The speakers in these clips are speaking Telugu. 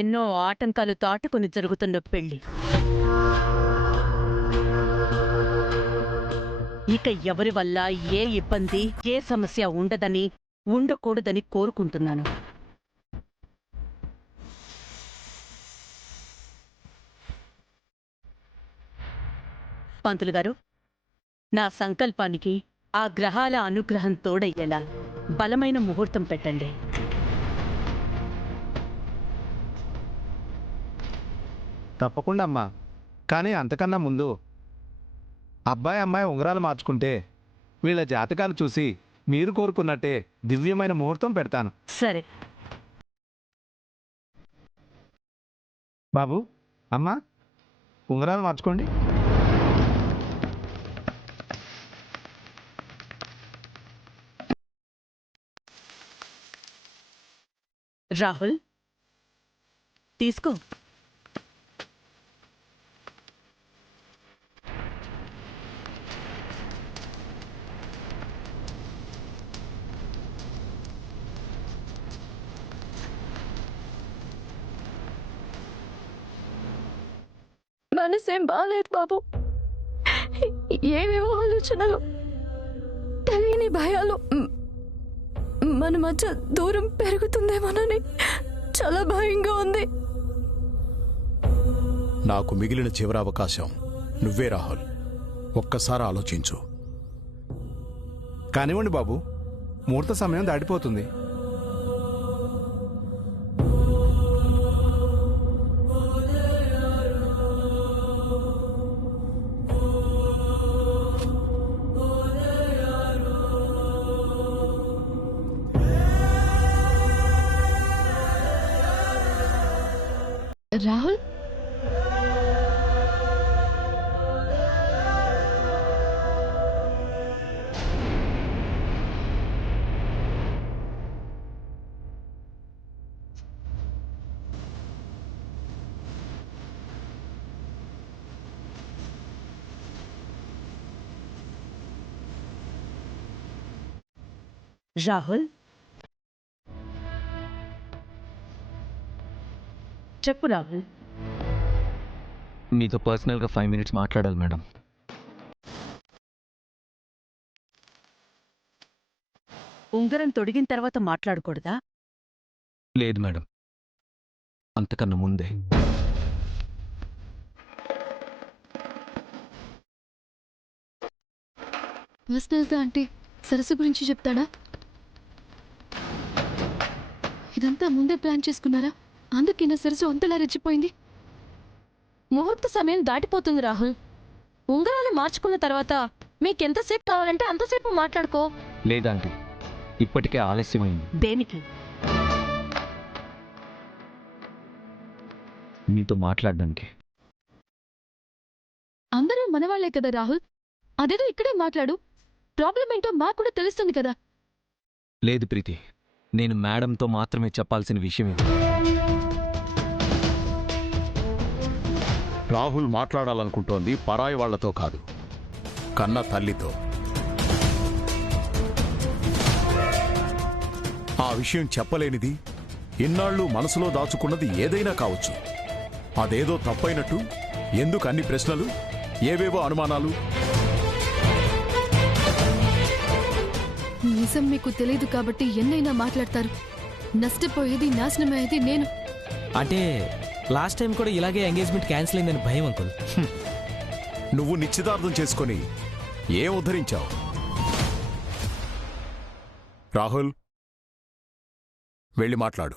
ఎన్నో ఆటంకాలు దాటుకుని జరుగుతున్న పెళ్లి. ఇక ఎవరి వల్ల ఏ ఇబ్బంది, ఏ సమస్య ఉండదని, ఉండకూడదని కోరుకుంటున్నాను. పంతులు గారు, నా సంకల్పానికి ఆ గ్రహాల అనుగ్రహం తోడయ్యేలా బలమైన ముహూర్తం పెట్టండి. తప్పకుండా అమ్మా. కానీ అంతకన్నా ముందు అబ్బాయి అమ్మాయి ఉంగరాలు మార్చుకుంటే వీళ్ళ జాతకాలు చూసి మీరు కోరుకున్నట్టే దివ్యమైన ముహూర్తం పెడతాను. సరే. బాబు, అమ్మా, ఉంగరాలు మార్చుకోండి. రాహుల్, తీసుకో. మనసేం బాగాలేదు బాబు. ఏవేవో ఆలోచనలు, తెలియని భయాలు. మన మధ్య దూరం పెరుగుతుందేమోనని చాలా భయంగా ఉంది. నాకు మిగిలిన చివరి అవకాశం నువ్వే రాహుల్. ఒక్కసారి ఆలోచించు. కానివ్వండి బాబు, ముహూర్త సమయం దాటిపోతుంది. రాహుల్, రాహుల్, చెప్పు రాహుల్. మీతో పర్సనల్గా 5 minutes మాట్లాడాలి మేడం. ఉంగరం తొడిగిన తర్వాత మాట్లాడకూడదా? లేదు మేడం, అంతకన్నా ముందే. పర్సనల్గా అంటే సరస్సు గురించి చెప్తాడా? ఇదంతా ముందే ప్లాన్ చేసుకున్నారా? అందుకే నా సరస్సు అంతలా రెచ్చిపోయింది. ముహూర్త సమయం దాటిపోతుంది రాహుల్. ఉంగరాలు మార్చుకున్న తర్వాత మీకెంతసేపు కావాలంటే అంతసేపు మాట్లాడుకో. లేదంటే ఇప్పటికే ఆలస్యమైంది. దేనికి? మీతో మాట్లాడడానికి. అందరూ మనవాళ్లే కదా రాహుల్. అదేదో ఇక్కడే మాట్లాడు. ప్రాబ్లం ఏంటో మాకు కూడా తెలుస్తుంది కదా. లేదు ప్రీతి, నేను మేడంతో మాత్రమే చెప్పాల్సిన విషయం ఇది. రాహుల్ మాట్లాడాలనుకుంటోంది పరాయి వాళ్లతో కాదు, కన్న తల్లితో. ఆ విషయం చెప్పలేనిది, ఇన్నాళ్ళు మనసులో దాచుకున్నది ఏదైనా కావచ్చు. అదేదో తప్పైనట్టు ఎందుకు అన్ని ప్రశ్నలు, ఏవేవో అనుమానాలు? నిజం మీకు తెలియదు కాబట్టి ఎన్నైనా మాట్లాడతారు. నష్టపోయేది, నాశనమయ్యేది నేను. అంటే లాస్ట్ టైం కూడా ఇలాగే ఎంగేజ్మెంట్ క్యాన్సిల్ అయిందని భయం అంకుల్. నువ్వు నిశ్చితార్థం చేసుకొని ఏం ఉద్ధరించావు? రాహుల్, వెళ్ళి మాట్లాడు.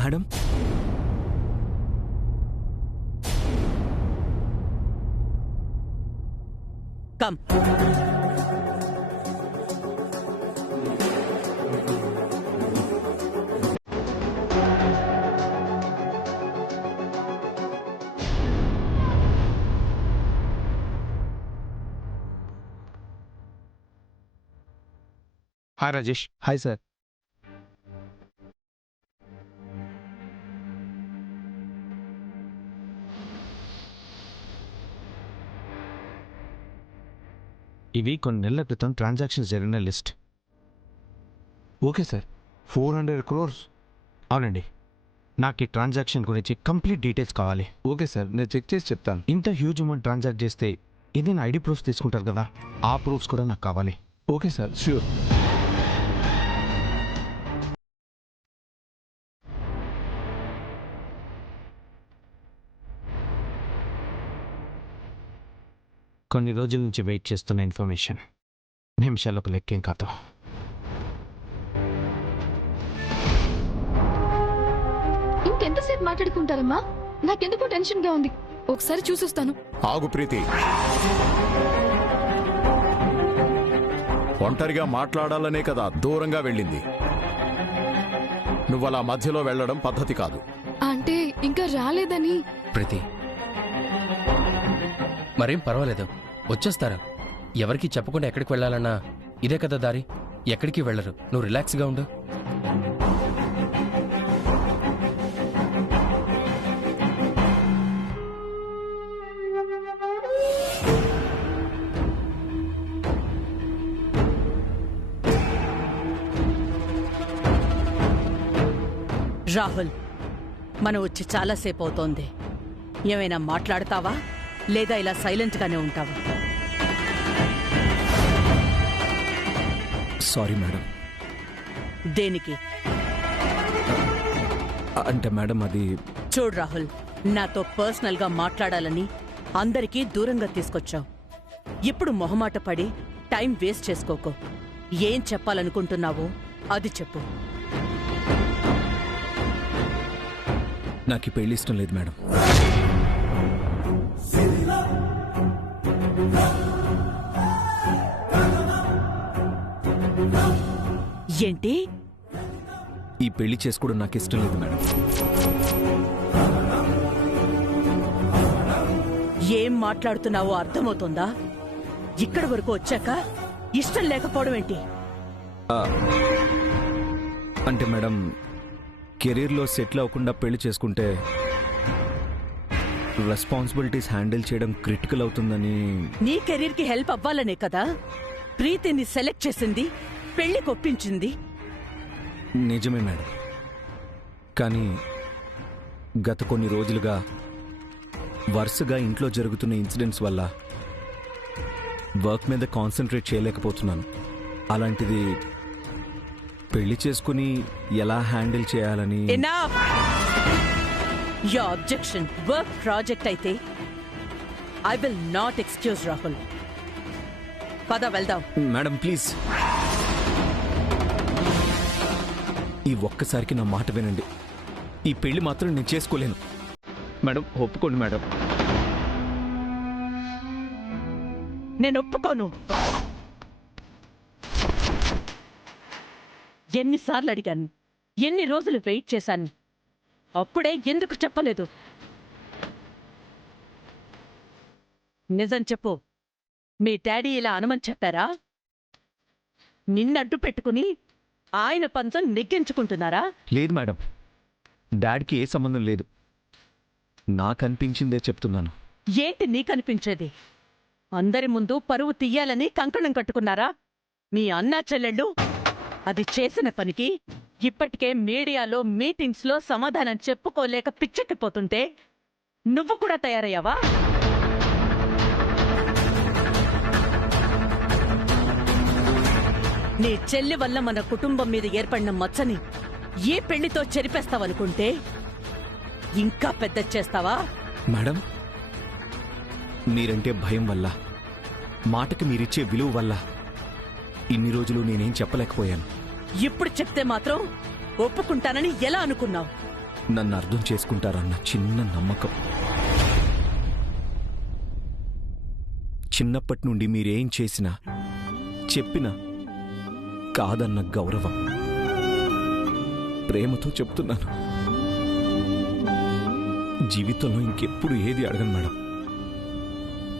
Madam, come. Hi Rajesh. Hi sir. ఇవి కొన్ని నెలల క్రితం ట్రాన్సాక్షన్స్ జరిగిన లిస్ట్. Okay sir. 400 crores. అవునండి. నాకు ఈ ట్రాన్సాక్షన్ గురించి కంప్లీట్ డీటెయిల్స్ కావాలి. ఓకే సార్, నేను చెక్ చేసి చెప్తాను. ఇంత హ్యూజ్ అమౌంట్ ట్రాన్సాక్ట్ చేస్తే ఏదైనా ఐడి ప్రూఫ్స్ తీసుకుంటారు కదా, ఆ ప్రూఫ్స్ కూడా నాకు కావాలి. Okay sir, sure. కొన్ని రోజుల నుంచి వెయిట్ చేస్తున్న ఇన్ఫర్మేషన్ నిమిషాలకు లెక్కేం కాదు. ఇంకెంతసేపు మాట్లాడుకుంటారమ్మా? నాకెందుకో టెన్షన్గా ఉంది. ఒకసారి చూసొస్తాను. ఆగు ప్రీతి, ఒంటరిగా మాట్లాడాలనే కదా దూరంగా వెళ్ళింది. నువ్వలా మధ్యలో వెళ్ళడం పద్ధతి కాదు. అంటే ఇంకా రాలేదని. ప్రీతి, మరేం పర్వాలేదు, వచ్చేస్తారా. ఎవరికి చెప్పకుండా ఎక్కడికి వెళ్ళాలన్నా ఇదే కదా దారి. ఎక్కడికి వెళ్ళరు, నువ్వు రిలాక్స్గా ఉండు. రాహుల్, మనం వచ్చి చాలాసేపు అవుతోంది. ఏమైనా మాట్లాడతావా లేదా ఇలా సైలెంట్గానే ఉంటావా? Sorry madam. దేనికి? అంటే మేడం అది చూడు రాహుల్, నాతో పర్సనల్గా మాట్లాడాలని అందరికీ దూరంగా తీసుకొచ్చావు. ఇప్పుడు మొహమాట పడి టైం వేస్ట్ చేసుకోకు. ఏం చెప్పాలనుకుంటున్నావో అది చెప్పు. నాకు ఈ పెళ్లి ఇష్టం లేదు మేడం. ఏంటి? ఈ పెళ్లి చేసుకోవడం నాకు ఇష్టం లేదు మేడం. ఏం మాట్లాడుతున్నావో అర్థమవుతుందా? ఇక్కడి వరకు వచ్చాక ఇష్టం లేకపోవడం ఏంటి? అంటే మేడం, కెరీర్లో సెటిల్ అవ్వకుండా పెళ్లి చేసుకుంటే రెస్పాన్సిబిలిటీస్ హ్యాండిల్ చేయడం క్రిటికల్ అవుతుందని. నీ కెరీర్కి హెల్ప్ అవ్వాలనే కదా ప్రీతిని సెలెక్ట్ చేసింది, పెళ్లి కొప్పించింది. నిజమే మేడం, కానీ గత కొన్ని రోజులుగా వరుసగా ఇంట్లో జరుగుతున్న ఇన్సిడెంట్స్ వల్ల వర్క్ మీద కాన్సన్ట్రేట్ చేయలేకపోతున్నాను. అలాంటిది పెళ్లి చేసుకుని ఎలా హ్యాండిల్ చేయాలని. Enough! Your objection work project అయితే I will not excuse Rahul. పద వెళ్దాం. మేడం ప్లీజ్, ఈ ఒక్కసారికి నా మాట వినండి. ఈ పెళ్లి మాత్రం నేను చేసుకోలేను. మేడం ఒప్పుకోండి మేడం. నేను ఒప్పుకోను. ఎన్నిసార్లు అడిగాను, ఎన్ని రోజులు వెయిట్ చేశాను, అప్పుడే ఎందుకు చెప్పలేదు? నిజం చెప్పు, మీ డాడీ ఇలా అనమని చెప్పారా? నిన్నడ్డు పెట్టుకుని ఆయన పంచం నెగ్గించుకుంటున్నారా? లేదు మేడం, డాడీకి ఏ సంబంధం లేదు. నాకు అనిపించిందే చెప్తున్నాను. ఏంటి నీకనిపించేది? అందరి ముందు పరువు తీయాలని కంకణం కట్టుకున్నారా మీ అన్నా చెల్లెళ్ళు? అది చేసిన పనికి ఇప్పటికే మీడియాలో మీటింగ్స్లో సమాధానం చెప్పుకోలేక పిచ్చెక్కిపోతుంటే నువ్వు కూడా తయారయ్యావా? నీ చెల్లి వల్ల మన కుటుంబం మీద ఏర్పడిన మచ్చని ఏ పెళ్లితో చెరిపేస్తావనుకుంటే ఇంకా పెద్ద చేస్తావా? మేడం, మీరంటే భయం వల్ల, మాటకి మీరిచ్చే విలువ వల్ల ఇన్ని రోజులు నేనేం చెప్పలేకపోయాను. ఇప్పుడు చెప్తే మాత్రం ఒప్పుకుంటానని ఎలా అనుకున్నావు? నన్ను అర్థం చేసుకుంటారన్న చిన్న నమ్మకం. చిన్నప్పటి నుండి మీరేం చేసినా చెప్పినా కాదన్న గౌరవం. ప్రేమతో చెప్తున్నాను, జీవితంలో ఇంకెప్పుడు ఏది అడగను మేడం.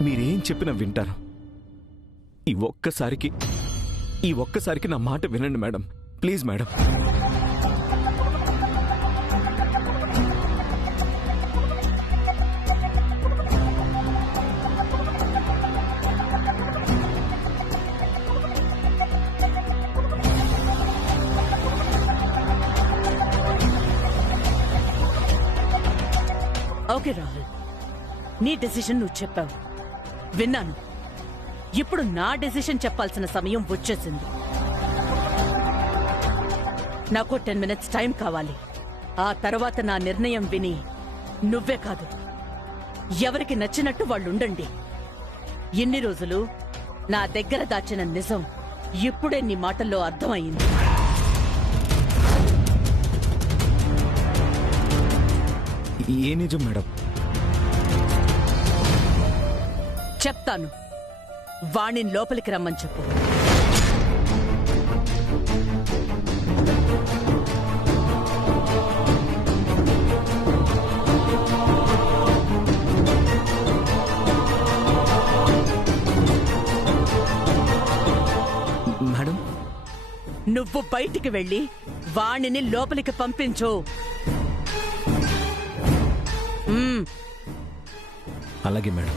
మీరేం చెప్పినా వింటాను. ఈ ఒక్కసారికి నా మాట వినండి madam, please madam. Okay Rahul, నీ డెసిషన్ నువ్వు చెప్పావు, విన్నాను. ఇప్పుడు నా డెసిషన్ చెప్పాల్సిన సమయం వచ్చేసింది. నాకు 10 minutes టైం కావాలి. ఆ తర్వాత నా నిర్ణయం విని నువ్వే కాదు, ఎవరికి నచ్చినట్టు వాళ్ళుండండి. ఇన్ని రోజులు నా దగ్గర దాచిన నిజం ఇప్పుడే నీ మాటల్లో అర్థమయ్యింది. ఏ నిజం మేడం? చెప్తాను. వాణ్ణి లోపలికి రమ్మని చెప్పు. మేడం, నువ్వు బయటికి వెళ్ళి వాణిని లోపలికి పంపించు. అలాగే మేడం.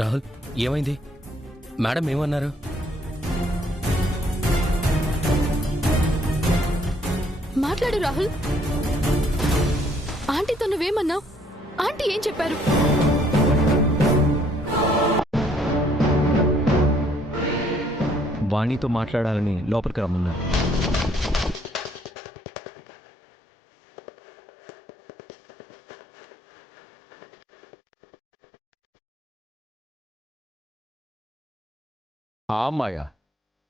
రాహుల్, ఏమైంది? మేడం ఏమన్నారు? మాట్లాడు రాహుల్. ఆంటీతో నువ్వేమన్నావు? ఆంటీ ఏం చెప్పారు? వాణితో మాట్లాడాలని లోపలికి రమ్మన్నారు. ఆ అమ్మాయా?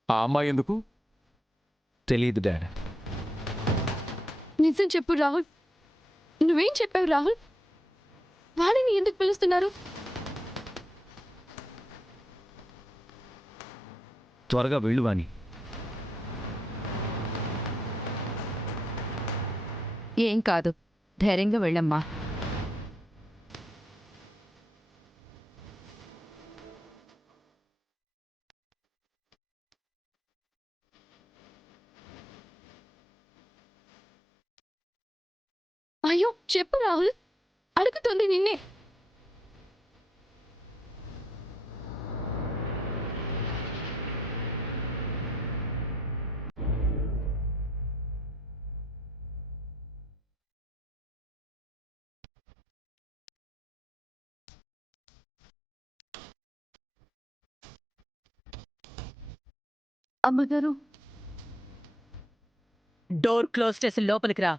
ఆ అమ్మాయి ఎందుకు? తెలీదు డాడ్. నిజం చెప్పు రాహుల్. నువ్వేం చెప్పావు రాహుల్? వాడిని ఎందుకు పిలుస్తున్నారు? త్వరగా వెళ్ళు వాణి. ఏం కాదు, ధైర్యంగా వెళ్ళమ్మా. అయ్యో చెప్పు రాహుల్, అడుగుతుంది నిన్నే. అమ్మగారు, డోర్ క్లోజ్ చేసి లోపలికి రా.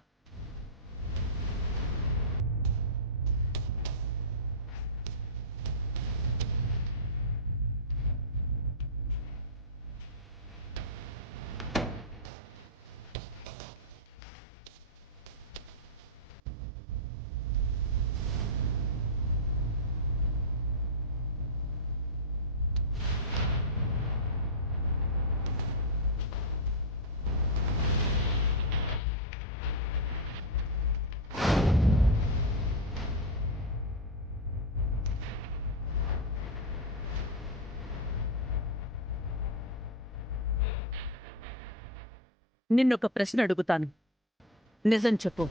నిన్నొక ప్రశ్న అడుగుతాను, నిజం చెప్పు.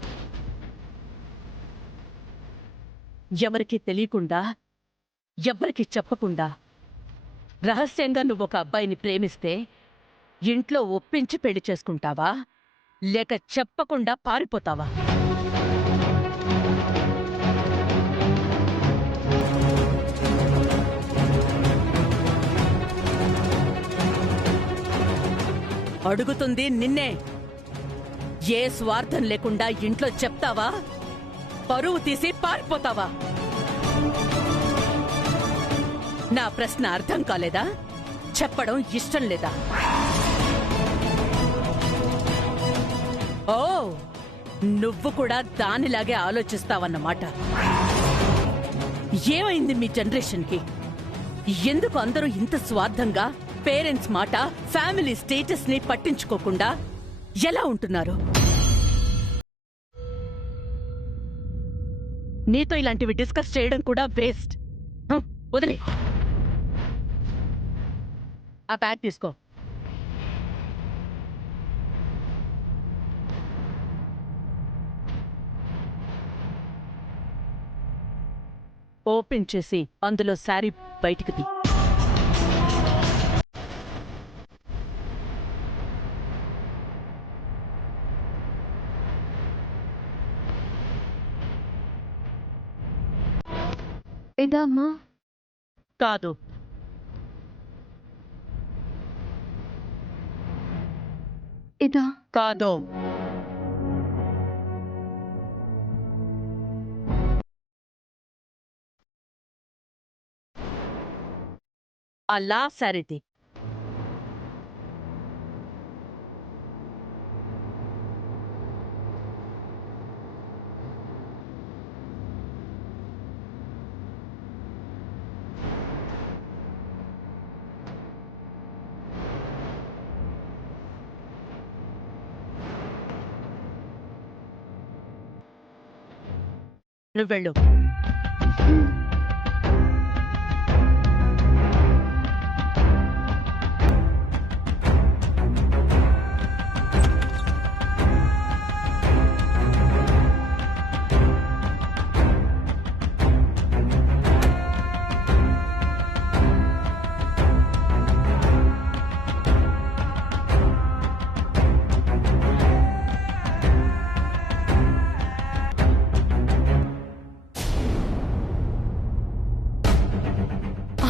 ఎవరికి తెలియకుండా, ఎవ్వరికి చెప్పకుండా రహస్యంగా నువ్వు ఒక అబ్బాయిని ప్రేమిస్తే ఇంట్లో ఒప్పించి పెళ్లి చేసుకుంటావా, లేక చెప్పకుండా పారిపోతావా? అడుగుతుంది నిన్నే. ఏ స్వార్థం లేకుండా ఇంట్లో చెప్తావా, పరువు తీసి పారిపోతావా? నా ప్రశ్న అర్థం కాలేదా? చెప్పడం ఇష్టం లేదా? ఓ, నువ్వు కూడా దానిలాగే ఆలోచిస్తావన్నమాట. ఏమైంది మీ జనరేషన్కి? ఎందుకు అందరూ ఇంత స్వార్థంగా పేరెంట్స్ మాట, ఫ్యామిలీ స్టేటస్ ని పట్టించుకోకుండా ఎలా ఉంటున్నారు? నీతో ఇలాంటివి డిస్కస్ చేయడం కూడా వేస్ట్. వదిలే. ఆ బ్యాగ్ తీసుకో. ఓపెన్ చేసి అందులో శారీ బయటికి తీ. ఇదా అమ్మా? కాదు, ఇదా? కాదు. అలా శారీది. నువ్వెళ్ళు.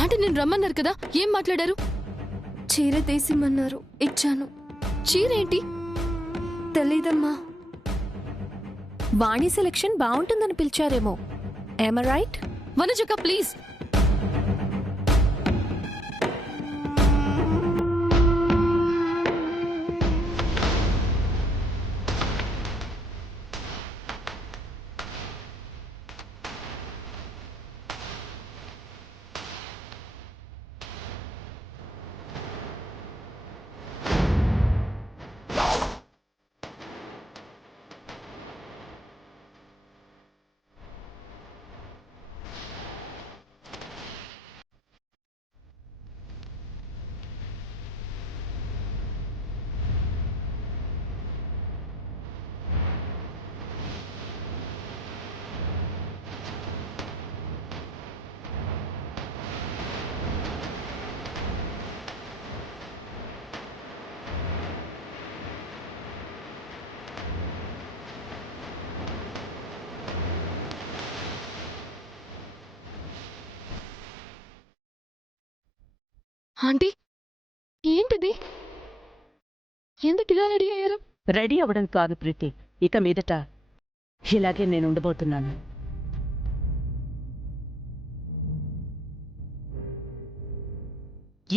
ఆంటీ నేను రమ్మన్నారు కదా, ఏం మాట్లాడారు? చీర తీసిమన్నారు, ఇచ్చాను. చీరేంటి? తెలీదమ్మా. వాణి సెలెక్షన్ బాగుంటుందని పిలిచారేమో. ఏమ రైట్? వనజక్క ప్లీజ్. ఆంటీ ఏంటిది? ఎందుకు ఇలా రెడీ అయ్యారు? రెడీ అవ్వడం కాదు ప్రీతి, ఇక మీదట ఇలాగే నేను ఉండబోతున్నాను.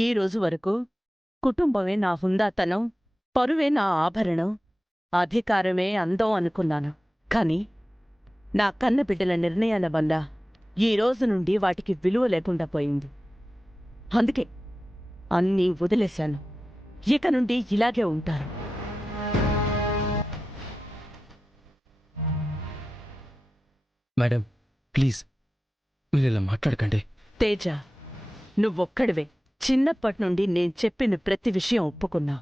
ఈ రోజు వరకు కుటుంబమే నా హుందాతనం, పరువే నా ఆభరణం, అధికారమే అందం అనుకున్నాను. కానీ నా కన్న బిడ్డల నిర్ణయాల వల్ల ఈ రోజు నుండి వాటికి విలువ లేకుండా పోయింది. అందుకే అన్నీ వదిలేశాను. ఇక నుండి ఇలాగే ఉంటారు. మేడం ప్లీజ్ మీరు ఇలా మాట్లాడకండి. తేజ, నువ్వొక్కడివే చిన్నప్పటి నుండి నేను చెప్పిన ప్రతి విషయం ఒప్పుకున్నా.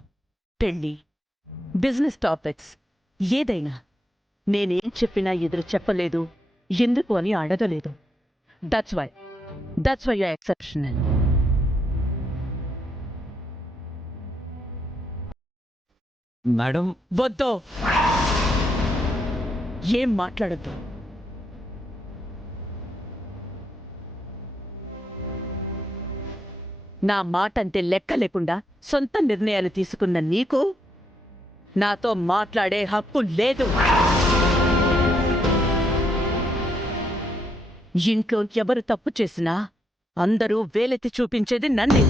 పెళ్ళి, బిజినెస్ టాపిక్స్ ఏదైనా నేనేం చెప్పినా ఎదురు చెప్పలేదు, ఎందుకు అని అడగలేదు. That's why you are exceptional. Madam, వద్దు, ఏం మాట్లాడద్దు. నా మాటంటే లెక్క లేకుండా సొంత నిర్ణయాలు తీసుకున్న నీకు నాతో మాట్లాడే హక్కు లేదు. ఇంట్లో ఎవరు తప్పు చేసినా అందరూ వేలెత్తి చూపించేది నన్నే.